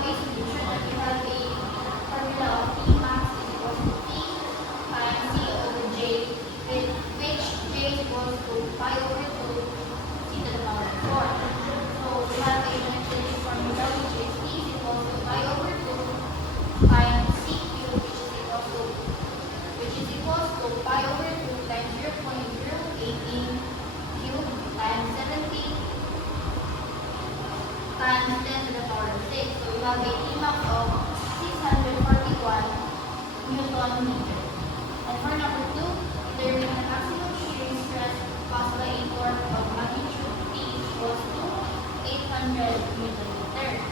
have a solution, or we have a formula of T max is equals to T times C over J, with which J is equals to pi over 2 C to the power of 4. So we have a manipulated formula which is T is equals to pi over 2 times C cubed, which is equals to pi over 2 times 0.018 cubed times 70 times 10 to the power of 6. So we have a Tmax of 641 Newton meter. And for number 2, determine the maximum shear stress caused by a torque of magnitude T equals to 800 Newton meter.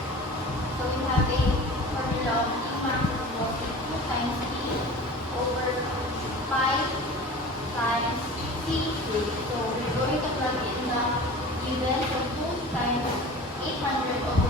So we have a formula of Tmax equals to 2 times T over 5 times C cubed. So we're going to plug in the given of 2 times 800 over